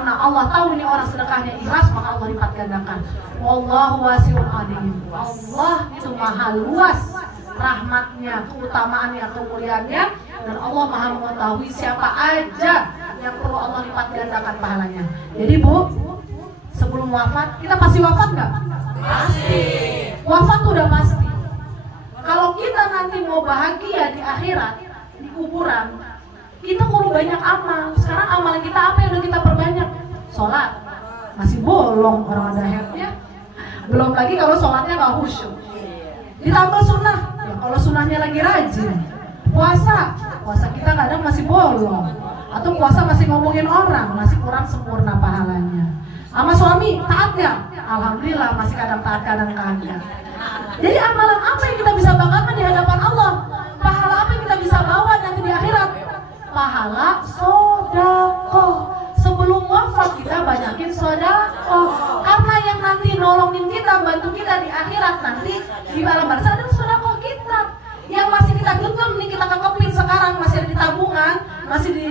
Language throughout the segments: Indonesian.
Karena Allah tahu ini orang sedekahnya ikhlas, maka Allah lipat gandakan. Wallahu wasi'un alim. Allah itu maha luas rahmatnya, keutamaannya, kemuliaannya, dan Allah maha mengetahui siapa aja yang perlu Allah lipat gandakan pahalanya. Jadi Bu, sebelum wafat, kita pasti wafat nggak? Pasti. Wafat tuh udah pasti. Kalau kita nanti mau bahagia di akhirat, di kuburan, kita perlu banyak amal. Sekarang amalan kita apa yang udah kita perbanyak? Sholat, masih bolong orang ada headnya. Belum lagi kalau sholatnya nggak khusyuk. Ditambah sunnah, ya kalau sunnahnya lagi rajin. Puasa kita kadang masih bolong. Atau puasa masih ngomongin orang, masih kurang sempurna pahalanya. Sama suami taat nggak? Alhamdulillah masih kadang taat, kadang kagak. Jadi amalan apa yang kita bisa banggakan di hadapan Allah? Pahala apa yang kita bisa bawa nanti di akhirat? Pahala sedekah. Sebelum wafat kita banyakin sedekah. Karena yang nanti nolongin kita, bantu kita di akhirat nanti di alam barzakh adalah sedekah kita. Yang masih kita genggam nih, kita kekepin sekarang, masih ada di tabungan, masih di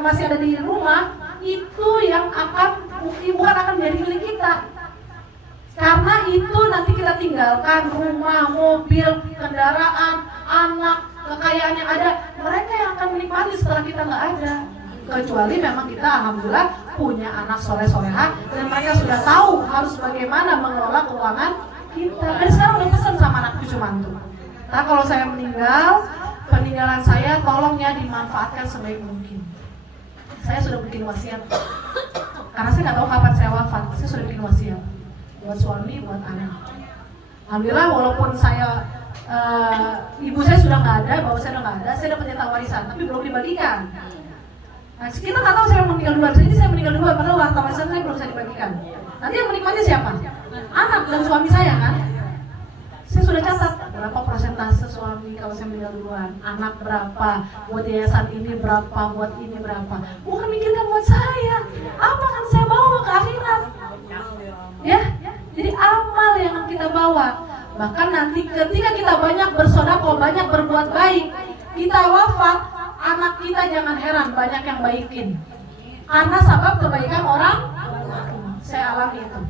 masih ada di rumah, itu yang bukan akan menjadi milik kita. Karena itu nanti kita tinggalkan rumah, mobil, kendaraan, anak, kekayaan yang ada, mereka yang akan menikmati setelah kita nggak ada. Kecuali memang kita alhamdulillah punya anak soleh-soleha dan mereka sudah tahu harus bagaimana mengelola keuangan kita. Dan sekarang udah pesan sama anak cucu mantu. Nah kalau saya meninggal, peninggalan saya tolong ya dimanfaatkan sebaik mungkin. Saya sudah bikin wasiat. Karena saya nggak tahu kapan saya wafat, saya sudah bikin wasiat buat suami, buat anak. Alhamdulillah walaupun saya ibu saya sudah nggak ada, bapak saya sudah nggak ada, saya dapat jatah warisan, tapi belum dibagikan. Nah, kita nggak tahu saya meninggal duluan, jadi saya meninggal duluan, padahal harta warisan saya belum saya dibagikan. Nanti yang menikmati siapa? Anak dan suami saya kan? Saya sudah catat berapa persentase suami kalau saya meninggal duluan, anak berapa, buat yayasan ini berapa, buat ini berapa. Bukan mikirkan buat saya, apa kan saya bawa ke akhirat? Ya, jadi amal yang kita bawa. Bahkan nanti ketika kita banyak bersedekah, banyak berbuat baik, kita wafat, anak kita jangan heran banyak yang baikin. Karena sebab kebaikan orang, saya alami itu.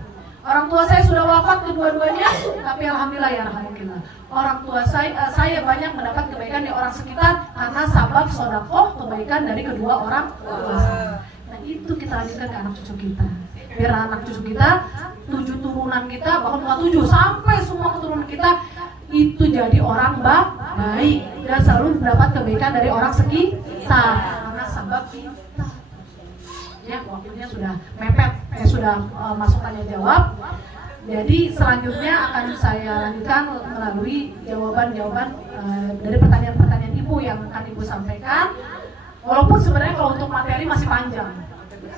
Orang tua saya sudah wafat kedua-duanya, tapi alhamdulillah ya alhamdulillah. Orang tua saya banyak mendapat kebaikan dari orang sekitar karena sebab sedekah kebaikan dari kedua orang tua saya. Nah itu kita lanjutkan ke anak cucu kita. Biar anak cucu kita, 7 turunan kita, bahkan bukan 7 sampai semua keturunan kita itu jadi orang baik dan selalu mendapat kebaikan dari orang sekitar karena sebab kita. Ya, waktunya sudah mepet, sudah masuk tanya jawab. Jadi selanjutnya akan saya lanjutkan melalui jawaban-jawaban dari pertanyaan-pertanyaan ibu yang akan ibu sampaikan. Walaupun sebenarnya kalau untuk materi masih panjang,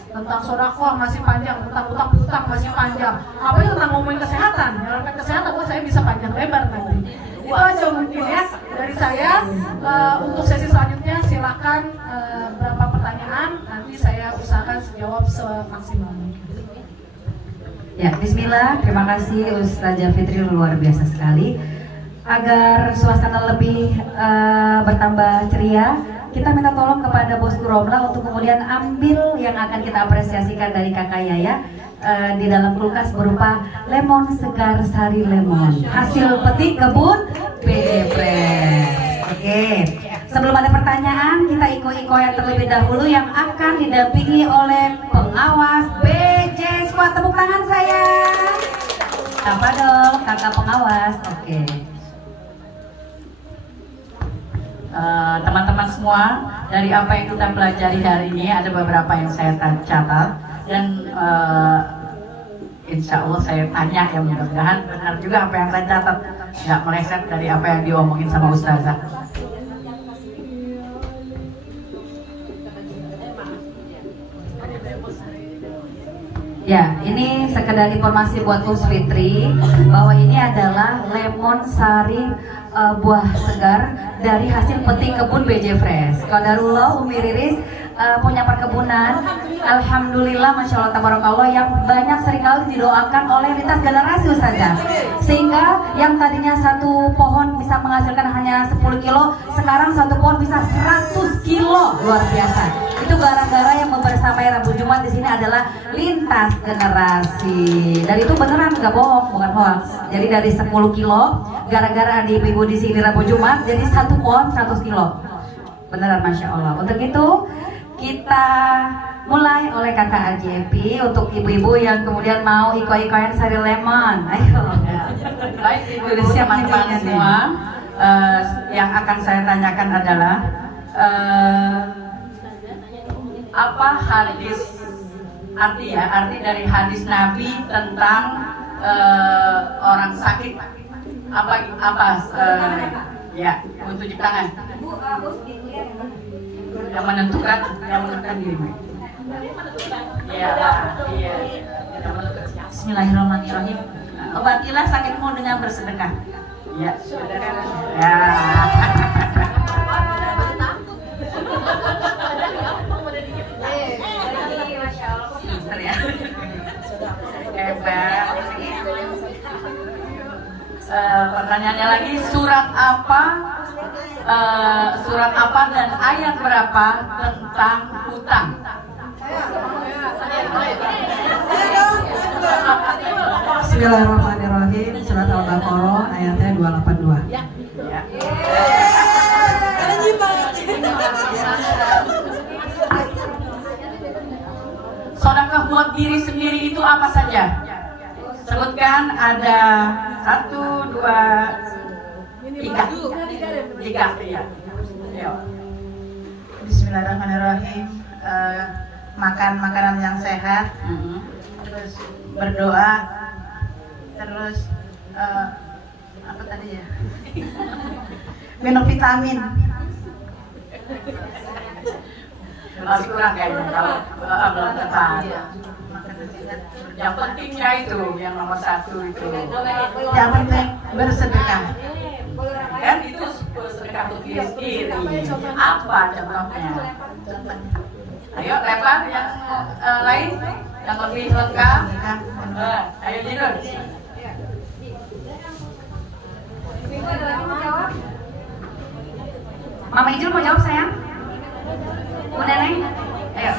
tentang sedekah masih panjang, tentang utang masih panjang. Apalagi tentang ngomongin kesehatan, nyelenggarkan kesehatan, saya bisa panjang lebar nanti. Itu aja mungkin ya dari saya. Untuk sesi selanjutnya silakan berapa pertanyaan, nanti saya usahakan jawab semaksimal mungkin. Ya, bismillah, terima kasih Ustazah Fitri, luar biasa sekali. Agar suasana lebih bertambah ceria, kita minta tolong kepada Bosku Romla untuk kemudian ambil yang akan kita apresiasikan dari Kakak Yaya di dalam kulkas berupa lemon segar sari lemon hasil petik kebun BJ Fresh. Oke, sebelum ada pertanyaan kita iko-ikoyan terlebih dahulu yang akan didampingi oleh pengawas BJ Squad. Tepuk tangan saya. Apa dong kakak pengawas? Oke. Teman-teman semua, dari apa yang kita pelajari hari ini ada beberapa yang saya catat dan insya Allah saya tanya, ya mudah-mudahan benar juga apa yang saya catat, nggak meleset dari apa yang diomongin sama Ustazah. Ya, ini sekedar informasi buat Gus Fitri bahwa ini adalah lemon sari buah segar dari hasil petik kebun BJ Fresh. Qadarullah Umi Riris punya perkebunan, alhamdulillah, masya Allah, tabarakallah, yang banyak seringkali didoakan oleh lintas generasi Ustazah. Sehingga yang tadinya satu pohon bisa menghasilkan hanya 10 kilo, sekarang satu pohon bisa 100 kilo, luar biasa. Itu gara-gara yang membersamai Rabu Jumat di sini adalah lintas generasi. Dan itu beneran, nggak bohong, bukan hoax. Jadi dari 10 kilo, gara-gara ada ibu-ibu di sini Rabu Jumat, jadi satu pohon 100 kilo. Beneran, masya Allah. Untuk itu kita mulai oleh kakak RJP untuk ibu-ibu yang kemudian mau iko-ikoan sari lemon. Ayo. Baik ibu teman-teman semua, yang akan saya tanyakan adalah apa arti dari hadis Nabi tentang orang sakit, ya, untuk cuci tangan yang menentukan diri. Iya. Bismillahirrahmanirrahim. Obatilah sakitmu dengan bersedekah. Ya. Ya. Pertanyaannya lagi, surat apa dan ayat berapa tentang hutang? Bismillahirrahmanirrahim. Surat Al-Baqarah ayatnya 282. Ya. Sedekah buat diri sendiri itu apa saja? Sebutkan, ada 1, 2, 3. Ya. Bismillahirrahmanirrahim. Makan makanan yang sehat, terus berdoa, terus apa tadi ya? Minum vitamin. Masih kurang kayaknya kalau belum tepat. Yang pentingnya itu, yang nomor 1 itu. Yang penting bersedekah. Kan itu sedekah untuk diri sendiri. Apa contohnya? Ayo lempar yang lain, yang lebih lengkap. Ayo tidur. Mama Ijul mau jawab sayang? Bu Neneng? Ayo.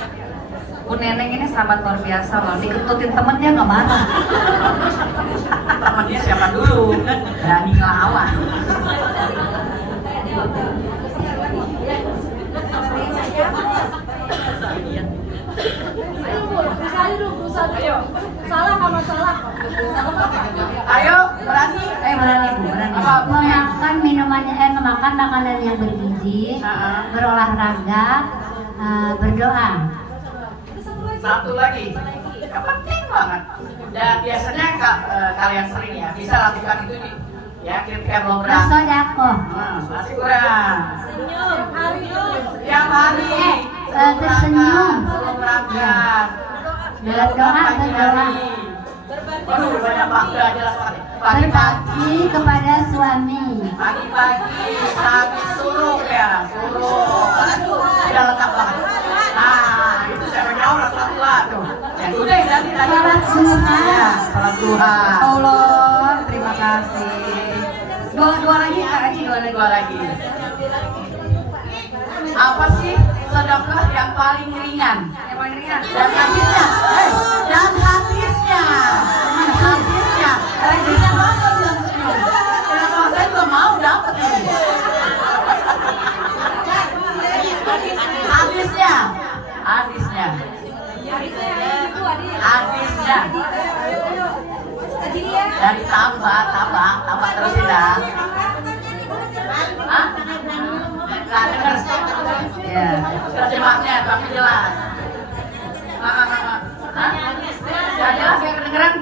Bu Neneng ini sahabat luar biasa loh, diketutin temennya nggak marah. Temennya siapa dulu? Berani ngelawan. Ayo, berani. Berani Bu, berani. Memakan makanan yang bergizi, berolahraga, berdoa. Satu lagi, yang penting banget. Dan biasanya kalian sering ya bisa lakukan itu ketika belum berangkat. Bersedekah. Masih kurang. Tiap hari. Tersenyum. Sebelum berangkat. Berdoa. Aduh, banyak banget jelas banget. Berbakti kepada suami. Pagi-pagi habis suruh. Aduh, udah lengkap banget. Nah, itu saya jauh lah tuh. Ya udah nanti Salat duha. Ya, salat duha. Allah, terima kasih. Dua lagi Kak Aji, dua lagi. Apa sih sedekah yang paling ringan? Yang paling ringan. Dan hadisnya. Ringan banget bilang senyum. Kenapa saya juga mau dapat ini? Hadisnya. Dari tambah terus ya. Hah? Nggak dengar. Ya. Terjemahnya tapi jelas. Nggak jelas, nggak kedengeran.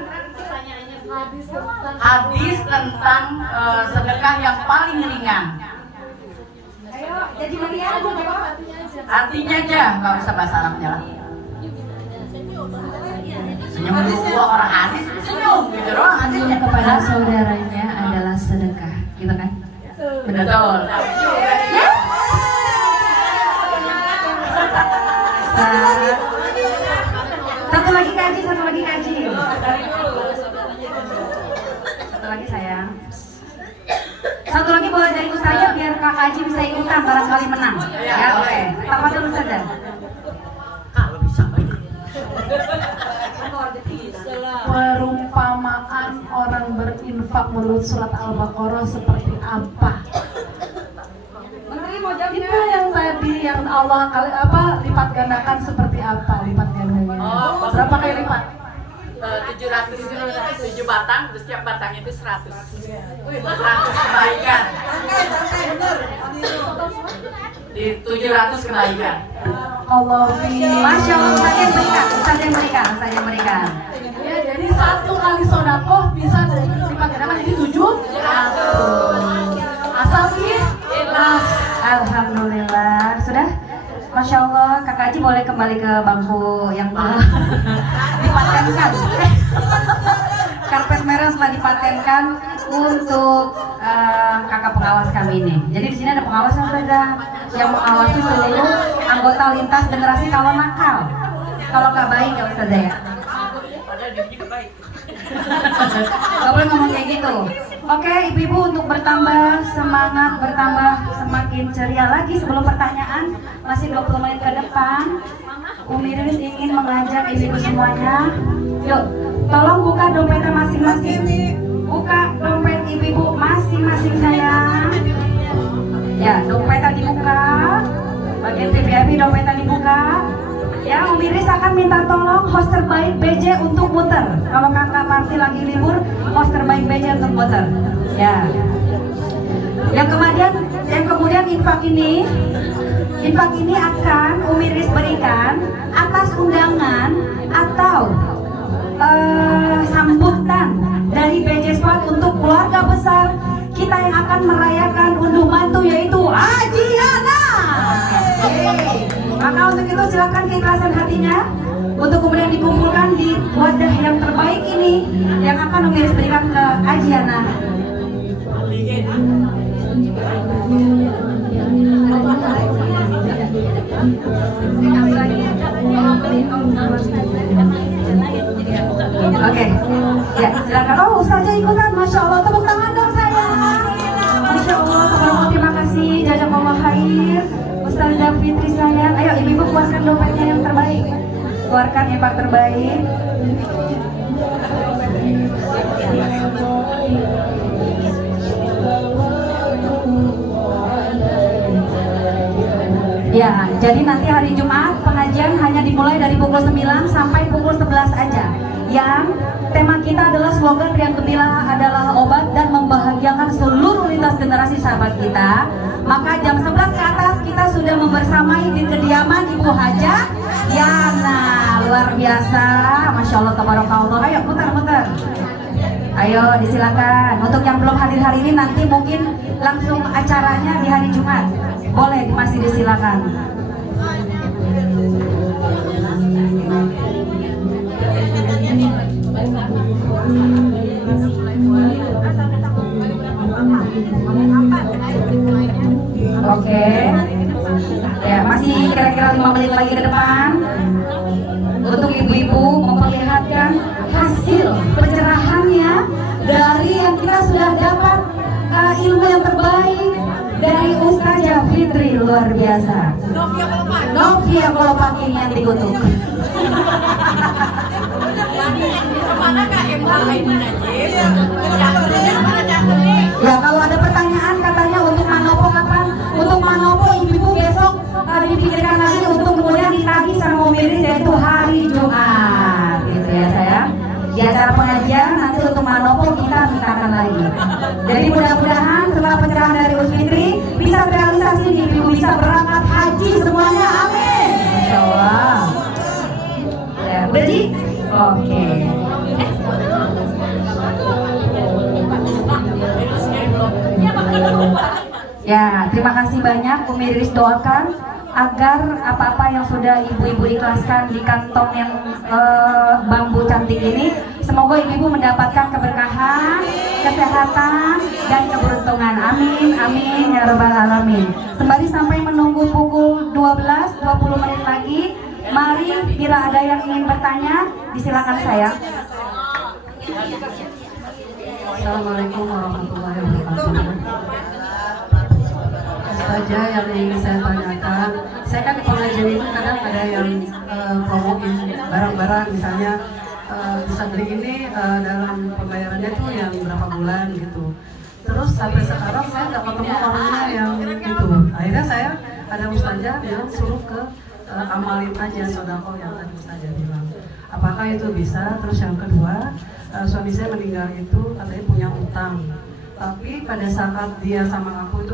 Hadis tentang sedekah yang paling ringan. Artinya aja, nggak usah bahasa Arabnya lah. Senyum dulu orang hadis, senyum gitu doang Senyum hadisnya. kepada saudaranya adalah sedekah, gitu kan? Betul. Satu lagi kaji. Satu lagi sayang. Satu lagi boleh dari Ustazah biar Kak Haji bisa ikutan barangkali menang. Ya, oke. Apa dulu Ustazah? Kalau bisa. Perumpamaan orang berinfak menurut surat Al-Baqarah seperti apa? Itu yang tadi yang Allah lipat gandakan seperti apa lipat gandanya? Berapa kali lipat? 707 batang, terus setiap batang itu 100 kebaikan. Di 700 kebaikan. Masya Allah, Ustaz yang berikan. Ya, jadi 1 kali sodakoh bisa lipat gandakan jadi 700. Asal ikhlas. Alhamdulillah, sudah. Masya Allah, Kak Haji boleh kembali ke bangku yang dipatenkan. Karpet merah setelah dipatenkan untuk kakak pengawas kami ini. Jadi di sini ada pengawas yang mengawasi seluruh anggota lintas generasi kalau nakal, kalau nggak baik ya Ustazah ya. Padahal dia juga baik. Gak boleh ngomong kayak gitu. Oke, ibu-ibu untuk bertambah semangat, semakin ceria lagi sebelum pertanyaan, masih 20 menit ke depan. Umi Riris ingin mengajak ibu-ibu semuanya. Yuk, tolong buka dompetnya masing-masing. Buka dompet ibu-ibu masing-masing sayang. Ya, dompetnya dibuka. Bagian VIP dompetnya dibuka. Ya, Umi Riris akan minta tolong host terbaik BJ untuk muter. Kalau kakak Marti lagi libur, host terbaik BJ untuk muter. Ya. Yang kemudian infak ini akan Umi Riris berikan atas undangan atau sambutan dari BJ Squad untuk keluarga besar kita yang akan merayakan unduh mantu yaitu Ajiana. Maka untuk itu silakan keikhlasan hatinya untuk kemudian dikumpulkan di wadah yang terbaik ini yang akan Umi Riris berikan ke Ajiana. Oke, ya silakan. Oh, Ustazah ikutan, Masya Allah, tepuk tangan dong saya. Masya Allah, terima kasih, jazakallah khair. Ustazah Fitri sayang, ayo ibu-ibu keluarkan dompetnya yang terbaik. Keluarkan infak terbaik. Ya, jadi nanti hari Jumat pengajian hanya dimulai dari pukul 9 sampai pukul 11 aja. Yang tema kita adalah slogan Riang Gembira adalah obat dan membahagiakan seluruh lintas generasi sahabat kita. Maka jam 11 ke atas kita sudah membersamai di kediaman Ibu Hajah Yana. Luar biasa, Masya Allah, tabarakallah. Ayo putar-putar. Ayo disilakan. Untuk yang belum hadir hari ini nanti mungkin langsung acaranya di hari Jumat. Boleh, masih disilakan. Oke. Ya, masih kira-kira 5 menit lagi ke depan untuk ibu-ibu memperlihatkan hasil pencerahannya dari yang kita sudah dapat ilmu yang terbaik dari Ustazah Fitri. Luar biasa. Novia Kolopak ini yang dikutuk. Ya, kalau ada pertanyaan katanya untuk Manopo kapan? Untuk Manopo ibu-ibu besok dipikirkan lagi untuk kemudian ditagih sama Umi Riris yaitu hari Jumat, gitu ya sayang. Di acara pengajian nanti untuk Manopo kita mintakan lagi. Jadi mudah-mudahan setelah pencerahan dari Ustaz Fitri bisa terrealisasi nih, ibu bisa berangkat haji semuanya, amin. Insya Allah. Ya, udah Ji? Oke. Ya, terima kasih banyak. Umi Riris doakan agar apa-apa yang sudah ibu-ibu ikhlaskan di kantong yang bambu cantik ini, semoga ibu-ibu mendapatkan keberkahan, kesehatan, dan keberuntungan. Amin, amin, ya rabbal alamin. Sembari sampai menunggu pukul 12, 20 menit lagi, Mari, bila ada yang ingin bertanya, disilakan saya. Assalamualaikum warahmatullahi wabarakatuh. Saja yang ingin saya tanyakan, saya kan di pengajian itu kadang ada yang promoin barang-barang, misalnya bisa beli ini dalam pembayarannya tuh yang berapa bulan gitu. Terus sampai sekarang saya nggak ketemu orangnya yang itu. Akhirnya saya ada ustazah bilang suruh ke amalin aja sodako yang tadi ustazah bilang. Apakah itu bisa? Terus yang kedua, suami saya meninggal itu katanya punya utang. Tapi pada saat dia sama aku itu